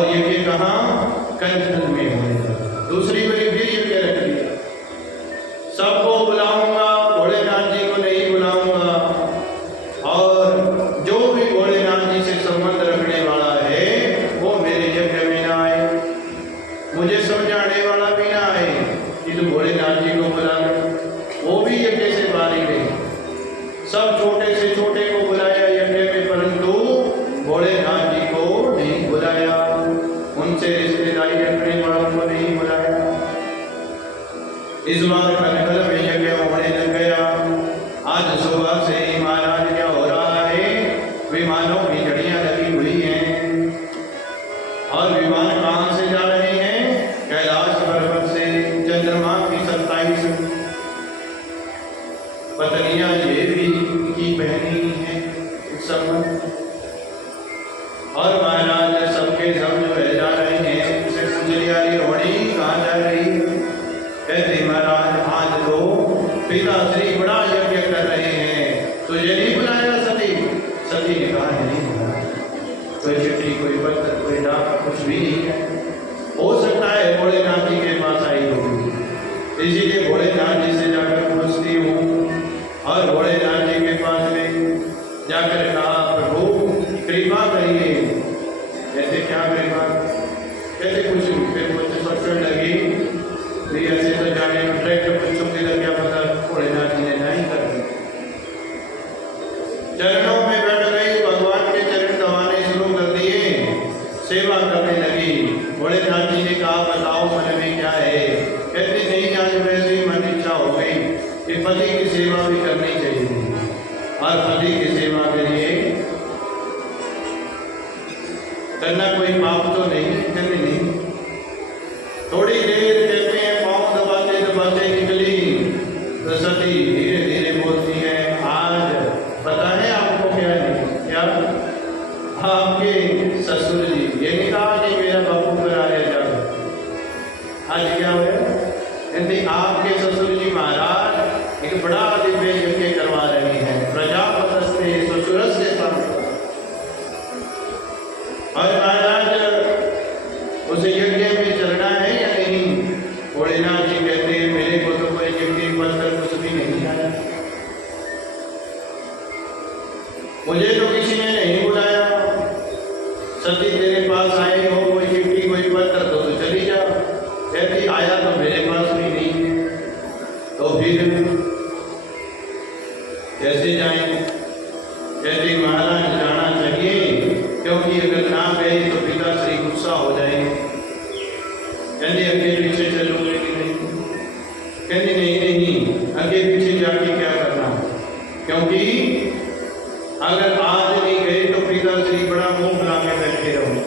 और यज्ञ कहाँ? कंचन में होने लगा। दूसरी बारी फिर यज्ञ रख दिया, सबको बुलाऊंगा, भोलेनाथ जी को नहीं बुलाऊंगा, और जो भी भोलेनाथ जी से संबंध रखने वाला है वो मेरे यज्ञ में ना आए, मुझे समझाने वाला भी ना आए कि तू भोलेनाथ जी को बुला ले, वो भी यज्ञ से बाहर ही गए। सब छोटे से छोटे को बुलाया यज्ञ में, परंतु भोलेनाथ जी को नहीं बुलाया, उनसे रिश्तेदारी रखने वालों को नहीं बुलाया। इस बार कनकल में यज्ञ होने लग गया। आज सुबह से ही महाराज क्या हो रहा है, विमानों की घड़ियां लगी हुई हैं, और विमान कहाँ से जा रहे हैं? कैलाश पर्वत से। चंद्रमा की 27 पत्नियां ये भी की बहनी है इस समय, और महाराज सबके सब जो है जा रहे हैं, उनसे पूछ लिया रोहिणी कहाँ जा रही है? कहते महाराज आज तो पिताश्री बड़ा यज्ञ कर रहे हैं, तुझे नहीं बुलाया सती? सती ने कहा नहीं बुलाया, कोई चिट्ठी कोई पत्र कोई डाक कुछ भी नहीं है, हो सकता है भोलेनाथ जी के पास आई होगी, इसीलिए भोलेनाथ जी से जाकर पूछती हूँ। और भोलेनाथ जी के पास में जाकर कहा प्रभु कृपा करिए। कहते क्या कृपा? कहते कुछ सोचने लगी, ऐसे तो जाने में ट्रैक्टर बच्चों के लग गया, पता भोलेनाथ जी ने नहीं कर दिया। चरणों में बैठ गई, भगवान के चरण दबाने शुरू कर दिए, सेवा करने लगी। भोलेनाथ जी ने कहा बताओ मन में क्या है? कहते नहीं, आज वैसे ही मन इच्छा हो गई कि पति की सेवा भी करनी चाहिए, और पति की सेवा के लिए करना कोई पाप तो नहीं, करनी नहीं। थोड़ी देर कहते हैं पाँव दबाते दबाते निकली तो सती धीरे धीरे बोलती है आज पता है आपको क्या है? क्या? आपके ससुर जी, ये नहीं कहा कि मेरा बापू करा ले जाओ, आज क्या हो? कहते आपके ससुर जी महाराज एक बड़ा दिव्य यज्ञ करवा रहे हैं, प्रजापतस्ते ससुरस्य पात्र। और महाराज उस यज्ञ में चलना है या नहीं? भोलेनाथ जी कहते हैं मेरे को तो कोई यज्ञ पत्र कुछ भी नहीं आया, मुझे तो किसी ने नहीं बुलाया। सती तेरे पास आए हो कोई चिट्ठी कोई पत्र तो चली जा। कहती आया तो मेरे पास भी नहीं है, तो फिर कैसे जाए? कहती महाराज जाना चाहिए, क्योंकि अगर ना गए तो पिताश्री गुस्सा हो जाएंगे। कहते आगे पीछे चलोगे कि नहीं? कहते नहीं, आगे पीछे जाके क्या करना, क्योंकि अगर आज नहीं गए तो पिताश्री बड़ा मुंह बना के बैठे रहोगे।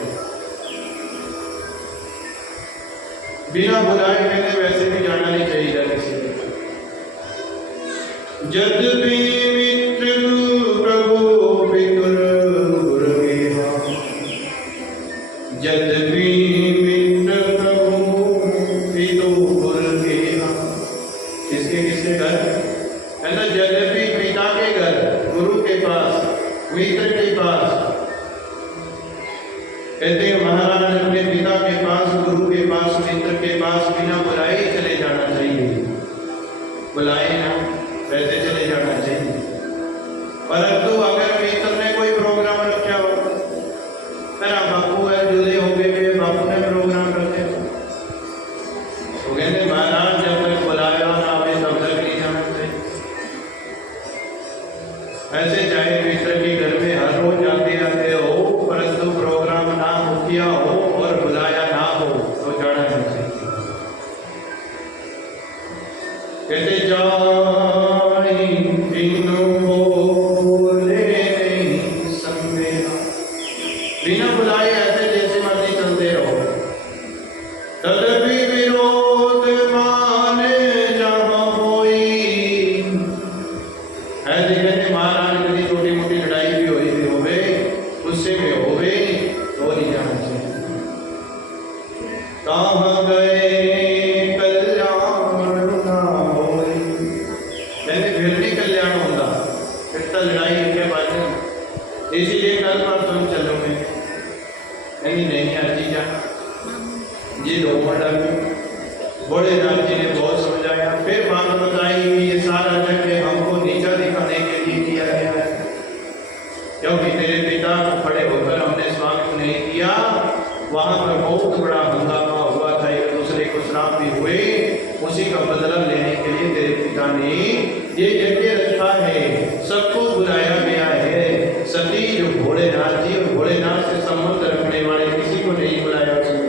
बिना बुलाए कहते वैसे भी जाना नहीं चाहिए किसी को। यद्यपि मित्र प्रभु पितुर गुरुर्गेहा, यद्यपि मित्र प्रभु पितुर गुरुर्गेहा। किसके किसके घर? कहता यद्यपि पिता के घर, गुरु के पास, मित्र के पास। कहते महाराज अपने पिता के पास, गुरु के पास, मित्र के पास बिना बुलाए चले जाना चाहिए। बुलाए ना वैसे चले जाना चाहिए। परंतु अगर मित्र ने कोई प्रोग्राम रखा हो, मेरा बापू है जुदे हो गए, बापू ने प्रोग्राम रखे तो कहते महाराज जब तक बुलाया ना हमें तब तक नहीं जाना चाहिए। ऐसे चाहे मित्र के घर में हर रोज जाते रहते हो, परंतु प्रोग्राम ना हो किया हो और बुलाया ना हो तो जाना नहीं चाहिए। कहते जानी कहनी नहीं अर्जी जा जी रोमन लगी। भोलेनाथ जी ने बहुत समझाया, फिर बात बताई कि ये सारा यज्ञ हमको नीचा दिखाने के लिए किया गया है, क्योंकि तेरे पिता को खड़े होकर हमने स्वागत नहीं किया। वहां पर बहुत बड़ा हंगामा हुआ था, एक दूसरे को श्राप भी हुए, उसी का बदला लेने के लिए तेरे पिता ने ये यज्ञ रखा है, सबको बुलाया गया है। सती जो भोलेनाथ जी और भोलेनाथ से संबंध रखने वाले किसी को नहीं बुलाया उसने।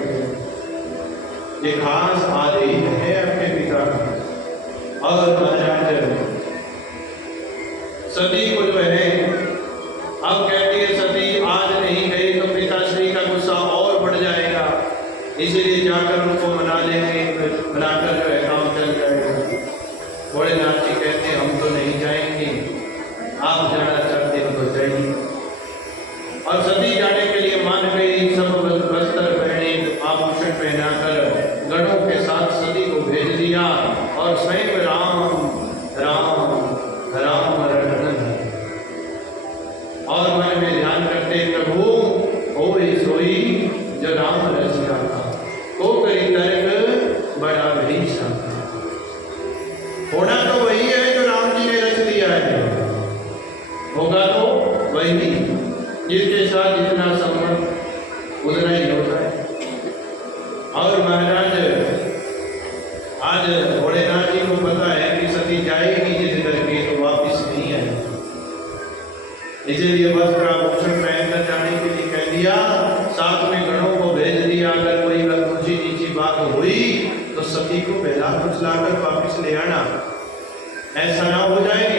ये खास आदेश है अपने पिता का। और महाराज सती को जो है अब कहती है, सती आज नहीं गई तो पिताश्री का गुस्सा और बढ़ जाएगा, इसलिए जाकर उनको मना लेंगे, मनाकर जो है काम चल जाएगा। भोलेनाथ जी कहते हैं हम तो नहीं जाएंगे, आप जाना चाहते हो तो जाइए। और सती जाने के लिए मान गई, सब वस्त्र पहने, आभूषण पहनाकर गणों के साथ सती को भेज दिया और स्वयं राम राम राम रटन और मन में ध्यान करते, प्रभु होई सोई जो राम रस रहा, को करी तर्क बड़ा भी शाखा। होना तो वही है जो राम जी ने रच दिया है, होगा तो वही, जिसके साथ जितना संबंध उतना ही होता है। और महाराज आज भोलेनाथ जी को पता है कि सती जाएगी जिस करके तो वापिस नहीं आएगी, इसीलिए वस्त्र आभूषण पहनकर जाने के लिए कह दिया, साथ में गणों को भेज दिया। अगर कोई ऊंची नीची बात हुई तो सती को पहला फुसलाकर वापिस ले आना, ऐसा ना हो जाए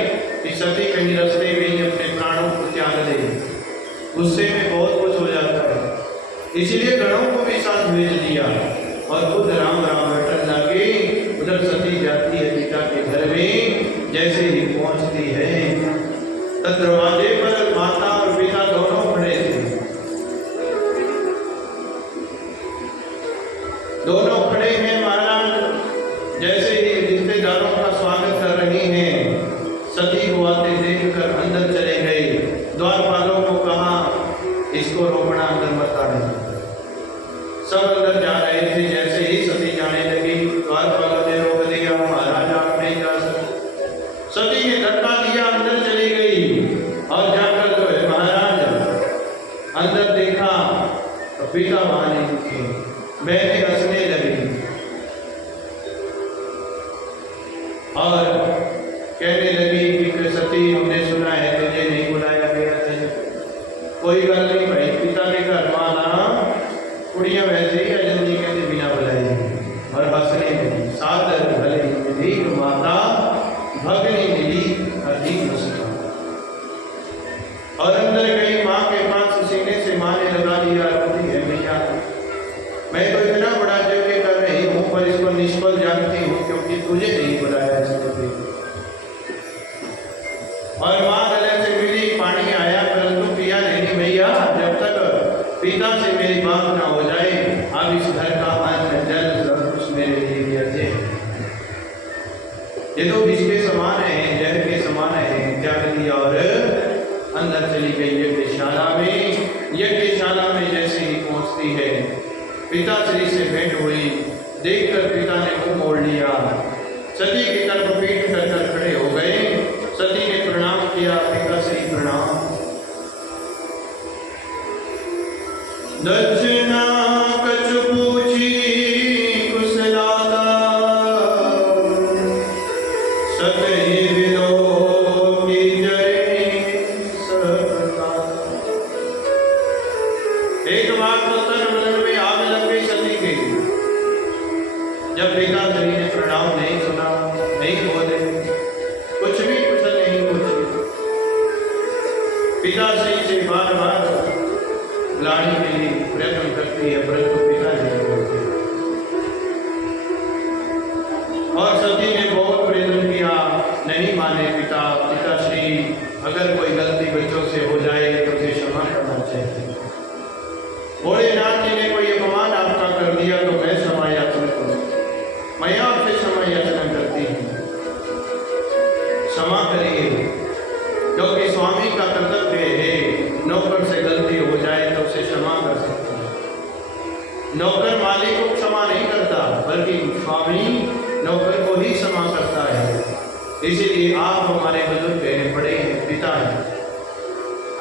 कि सती कहीं रास्ते में ही अपने प्राणों को त्याग दे, गुस्से में बहुत कुछ हो जाता है। इसलिए गणों को भी साथ भेज दिया और खुद राम राम रटन लगे। उधर सती जाती है पिता के घर में, जैसे ही पहुंचती है तब दरवाजे पर माता और पिता दोनों खड़े थे, दोनों खड़े हैं महाराज। जैसे ही रिश्तेदारों का स्वागत कर रही हैं, सती को आते देखकर अंदर चले गए। द्वारपालों को कहा इसको रोकना, अंदर मत आने। सब अंदर जा रहे थे, जैसे ही सती जाने लगी द्वारपालों ने रोक दिया, महाराज आप नहीं जा सकते। सती ने धक्का दिया, अंदर चली गई और जाकर जो है महाराज अंदर देखा तो पिता वहां नहीं थे, बहनें हंसने लगी और कहने लगी कि सती हमने सुना है तुझे नहीं बुलाया गया था। कोई गल नहीं भाई, पिता के घर माना कुड़ियां वैसे ही जल्दी कहते बिना बुलाए और हंसने लगी। सादर भले मिली माता भगनी मिली अधिक मुस्कान। और अंदर गई माँ के पास, सीने से माँ ने लगा दिया, रोती है भैया मैं तो इतना बड़ा यज्ञ कर रही हूँ पर इसको निष्फल जानती हूँ क्योंकि तुझे नहीं बुलाया इसको। और माँ गले से मिली, पानी आया परंतु पिया नहीं भैया, जब तक पिता से मेरी बात ना हो जाए अब इस घर का अन्न जल सब कुछ मेरे लिए व्यर्थ है। ये तो विष के समान है, जहर के समान है। त्याग दिया और अंदर चली गई यज्ञशाला में। यज्ञशाला में जैसे ही पहुंचती है पिताश्री से भेंट हुई, देखकर पिता ने मुंह मोड़ लिया। सती की तरफ पीठ कर खड़े हो गए। सती ने प्रणाम किया, पिताश्री प्रणाम। दक्षिणा कछु पूछी कुशलाता, सतहि विदो की जय सकता। एक बार तो तन मन में आग लग गई सती की, जब पिताश्री ने प्रणाम नहीं सुना, नहीं बोले, कुछ भी कुशल नहीं पूछी। पिताश्री से बार बार बुलाने के लिए प्रयत्न करती है परंतु पिता नहीं बोलते। और सती ने बहुत प्रयत्न किया, नहीं माने पिता। पिताश्री अगर कोई गलती बच्चों से हो जाए तो उसे क्षमा करना चाहिए। भोलेनाथ जी ने कोई अपमान आपका कर दिया तो मैं क्षमा याचना करूं, मैं आपसे क्षमा याचना करती हूँ, क्षमा करिए। क्योंकि स्वामी का कर्तव्य है, नौकर से गलती हो जाए तो उसे क्षमा कर सकता है। नौकर मालिक को क्षमा नहीं करता, बल्कि स्वामी नौकर को ही क्षमा करता है। इसीलिए आप हमारे बुजुर्ग हैं, बड़े पिता हैं।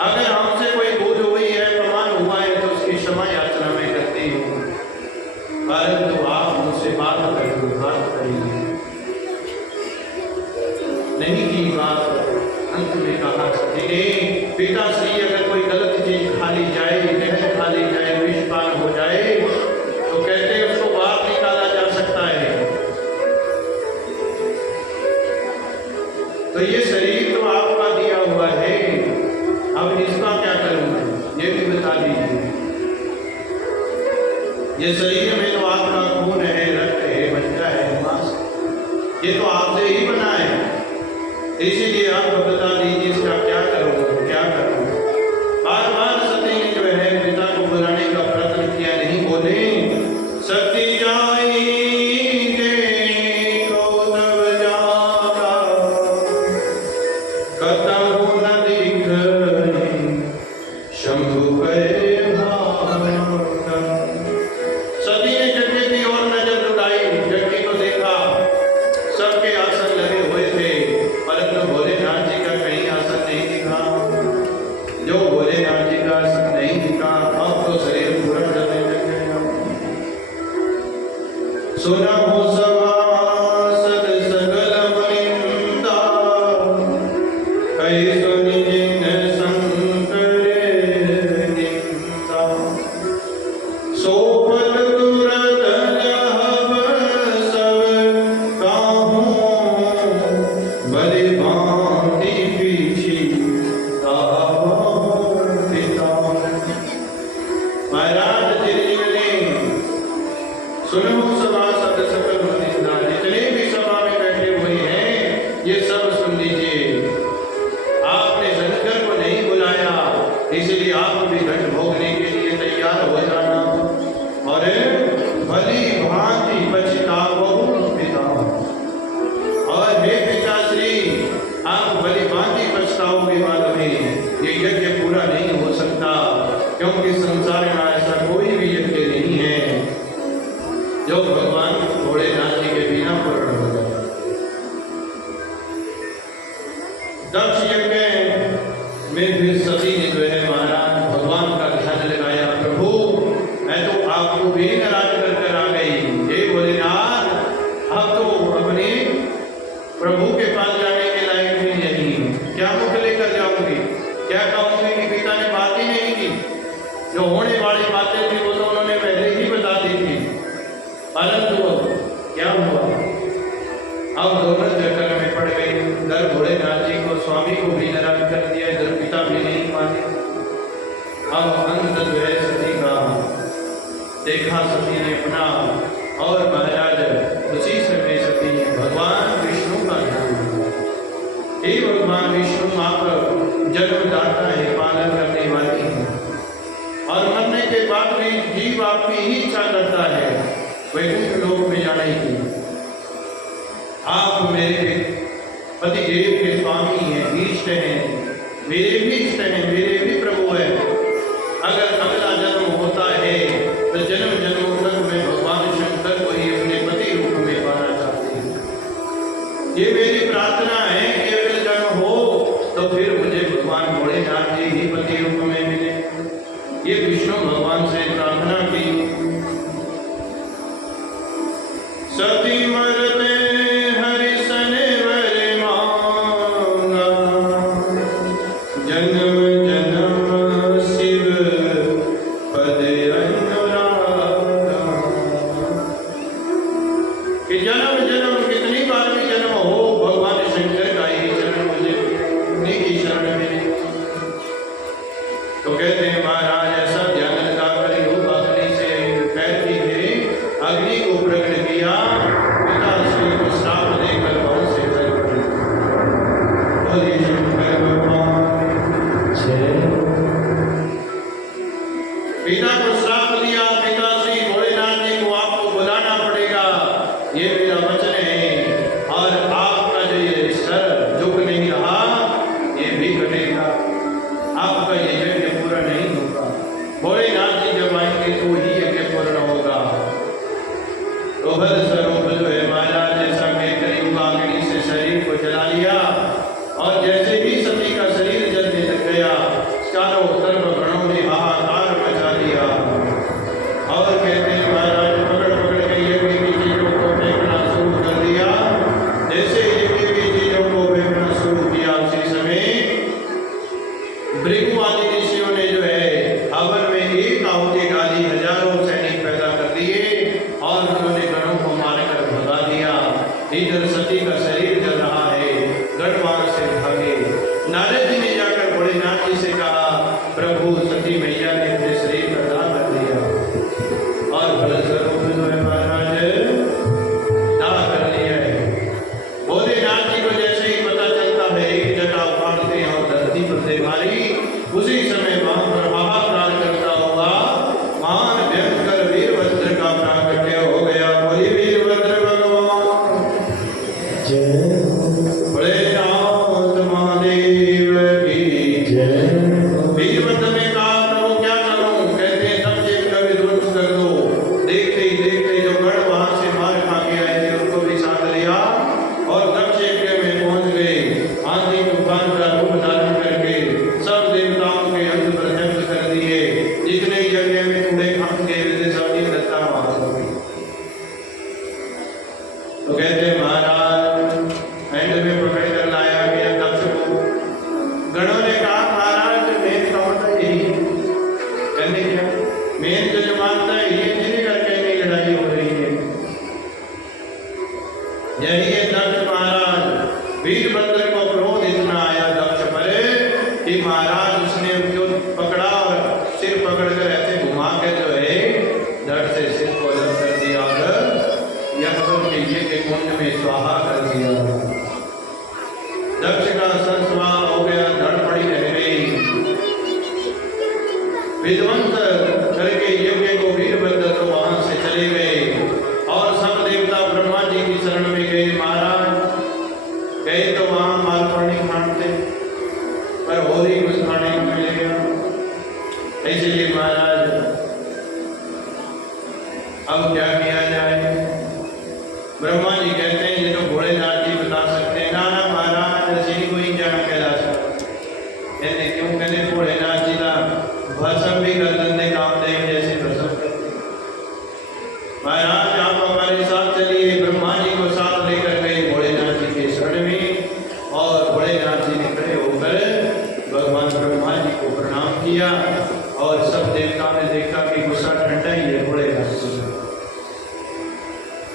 अगर हमसे कोई भूल हुई है, अपमान हुआ है, तो उसकी क्षमा याचना में करती हूँ, परंतु आप मुझसे बात करेंगे नहीं की बात। अंत में कहा सती ने, पिता श्री अगर कोई गलत चीज खा ली जाए, जहर खा ली जाए, विषपान हो जाए, तो कहते उसको बाहर निकाला जा सकता है। तो ये शरीर तो आपका दिया हुआ है, अब इसका क्या करूंगा, ये भी बता दीजिए। ये शरीर में तो आपका खून है, रक्त है, मज्जा है, मांस, ये तो आपसे ही बना है। इसीलिए आप बता दीजिए इसका क्या करूंगा, क्या करूंगा। बार बार सती ने जो है पिता को बुलाने का प्रयत्न किया, नहीं बोले। सती जाई देखो तब जागा, कतहु न दिखई शंभु गए भागा। सती ने यज्ञ की ओर नजर उठाई, यज्ञ को देखा, सबके आसन लगे हुए थे, परंतु भोलेनाथ जी का कहीं आसन नहीं दिखा। जो भोलेनाथ जी का आसन नहीं दिखा, अब तो शरीर पूरा जलने लग गया। सुना हो सभासद सकल वनिंदा, कई सुनि जिन शंकर निंदा। सो फल तुरत लहब सब काहूं, बलि भांति पीछी तावो पिता। महाराज जी ने सुनो सभासद सकल वनिंदा, जितने भी सभा में बैठे हुए हैं, ये सब सुन लीजिए। आपने शंकर को नहीं बुलाया, इसलिए आप भी दंड भोगने के लिए तैयार हो जाना, और भली भांति पछतावो पिता। और हे पिताश्री, आप भली भांति पछताओगे बाद में, ये यज्ञ पूरा नहीं हो सकता, क्योंकि संसार में ऐसा कोई भी यज्ञ नहीं है जो भगवान भोलेनाथ जी के बिना पूर्ण हो जाए। दक्ष यज्ञ में फिर सती ने जो है महाराज भगवान का ध्यान लगाया, प्रभु मैं तो आपको भी नाराज कर आ गई, हे भोलेनाथ, अब तो अपने प्रभु के पास जाने के लायक भी नहीं, क्या मुख लेकर जाऊंगी, क्या कहूंगी कि पिता ने बात ही नहीं की। जो होने वाली बातें थी वो तो उन्होंने पहले ही बता दी थी, परंतु क्या हुआ, अब दोनों चक्कर में पड़ गए। इधर भोलेनाथ जी को, स्वामी को भी नाराज कर दिया, इधर पिता भी नहीं माने। अब अंत जो है सती का देखा सती ने अपना, और महाराज उसी समय सती ने भगवान विष्णु का ध्यान दिया। हे भगवान विष्णु, आप जन्मदाता है, पालन करने वाली है, और मरने के बाद भी जीव आपकी ही इच्छा करता है वैकुंठ लोक में जाने की। आप मेरे पति देव के स्वामी हैं, इष्ट हैं, मेरे भी इष्ट हैं, मेरे भी प्रभु हैं। अगर अगला जन्म होता है तो जन्म जन्मों तक मैं भगवान शंकर को ही अपने पति रूप में पाना चाहती हूँ। ये मेरी प्रार्थना है कि अगर जन्म हो तो फिर मुझे भगवान भोलेनाथ जी ही पति रूप में मिले। ये विष्णु भगवान से प्रार्थना की। सती मरते हरिशन वर मांगा, जन्म मानता है ये जिन्हें करके नहीं लड़ाई हो रही है। यही है दक्ष महाराज। वीरभद्र को क्रोध इतना आया दक्ष पर कि महाराज उसने जो पकड़ा और सिर पकड़कर ऐसे घुमा के जो है धड़ से सिर को अलग कर दिया और यज्ञ के यज्ञ कुंड में स्वाहा कर दिया। दक्ष का सर स्वाहा हो गया, धड़ पड़ी रह गई। विध्वंस करके यज्ञ को वीरभद्र तो वहां से चले गए और सब देवता ब्रह्मा जी की शरण में गए। महाराज गए तो वहां मालपुणी खाते पर और ही कुछ खाने को मिलेगा। इसलिए महाराज अब क्या किया जाए? ब्रह्मा जी कहते हैं ये तो भोलेनाथ जी बता सकते हैं। ना ना महाराज ऐसी कोई जान कहला कहते क्यों? कहते भोलेनाथ जी का भस्म भी गर्दन ने काम देंगे जैसे भस्म करते। महाराज आप हमारे साथ चलिए। ब्रह्मा जी को साथ लेकर गए भोलेनाथ जी के शरण में और भोलेनाथ जी ने खड़े होकर भगवान ब्रह्मा जी को प्रणाम किया और सब देवता ने देखा कि गुस्सा ठंडा ही है भोलेनाथ जी,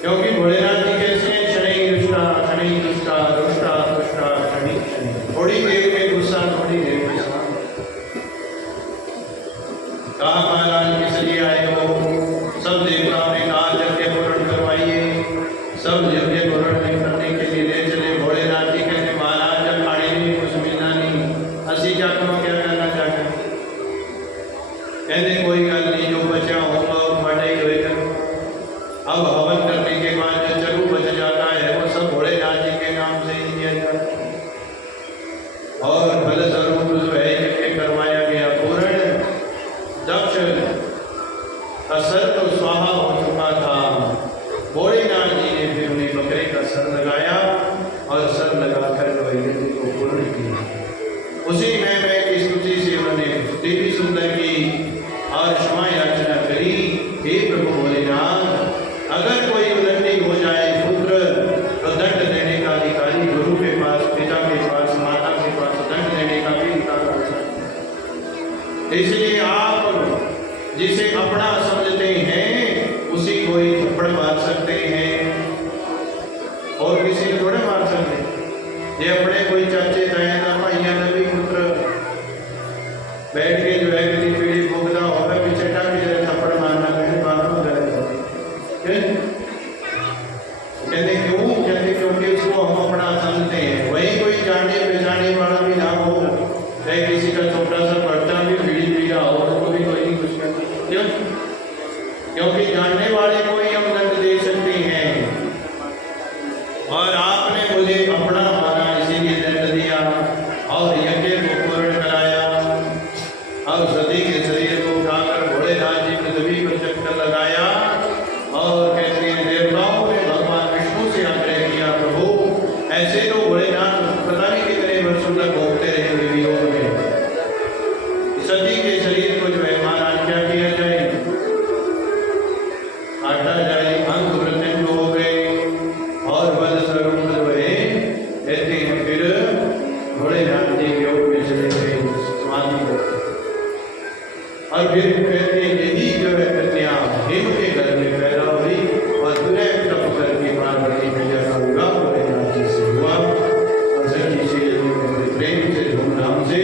क्योंकि भोलेनाथ जी कैसे हैं? शनि दुष्टा शनि दुष्टा दुष्टा दुष्टा शनि शनि। थोड़ी देर में गुस्सा, थोड़ी देर में शांत। कहा महाराज किस लिए आए हो? सब देवताओं ने कहा यज्ञ पूर्ण करवाइए। सब यज्ञ पूर्ण करने के लिए ले चले। भोलेनाथ जी कहते महाराज जब खाने में कुछ मिलना नहीं, असी क्या करो, क्या करना चाहते? कहते कोई गल नहीं, जो बचा होगा वो माड़ा ही होएगा। अब हवन करने के बाद जो चरू बच जाता है वो सब भोलेनाथ जी के नाम से ही किया जाता है और फल स्वरूप जो है यज्ञ करवाया गया पूर्ण। दक्ष का सर तो स्वाहा हो चुका था। भोलेनाथ जी ने फिर उन्हें बकरे का सर लगाया और सर लगाकर यज्ञ को पूर्ण किया। उसी में की स्तुति से उन्होंने स्तुति भी सुंदर की और क्षमा याचना करी। हे प्रभु भोलेनाथ, अगर कोई उल्लंघनी हो जाए पुत्र तो दंड देने का अधिकारी गुरु के पास, पिता के पास, माता के पास दंड देने का भी अधिकार होता है। इसलिए आप जिसे अपना समझते हैं उसी को ही थप्पड़ मार सकते हैं और किसी को थोड़े मार सकते। ये अपने कोई चाचे ताया ना भाइया ना भी पुत्र बैठ के जो है किसी पीढ़ी भोगता होगा पीछे टाक के थप्पड़ मारना कहीं बाहर हो जाएगा। कहते क्यों? कहते क्योंकि उसको हम अपना समझते हैं। वही कोई जाने पहचाने वाला भी ना हो, चाहे किसी का छोटा सा बर्तन भी बीड़ी पी रहा हो उसको भी कोई नहीं कुछ कहता। क्यों? क्योंकि जानने वाले को ही हम दंड दे सकते हैं और आपने मुझे अपना माना इसीलिए दंड दिया और यज्ञ को पूर्ण कराया। अब सती के शरीर को उठाकर भोलेनाथ जी पृथ्वी पर चक्कर लगाया और कहते हैं देवताओं ने भगवान विष्णु से आग्रह किया प्रभु ऐसे तो भोलेनाथ पता नहीं कितने वर्षों तक घूमते रहे वियोग में। सती के शरीर को जो है महाराज क्या किया जाए? काटा जाए। अंग प्रत्यंग हो गए और बल स्वरूप जो है कहते हैं फिर भोलेनाथ जी योग में चले गए समाधि करते और फिर कहते हैं यही जो है कन्या हिम के घर में पैदा हुई और दुर्य तप करके पार्वती मैया का विवाह भोलेनाथ जी से हुआ और सच्ची से प्रेम से धूमधाम से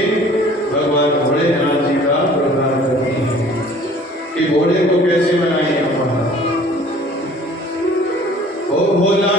भगवान भोलेनाथ जी का प्रोग्राम करती है कि भोले को कैसे मनाएं हम। ओ भोला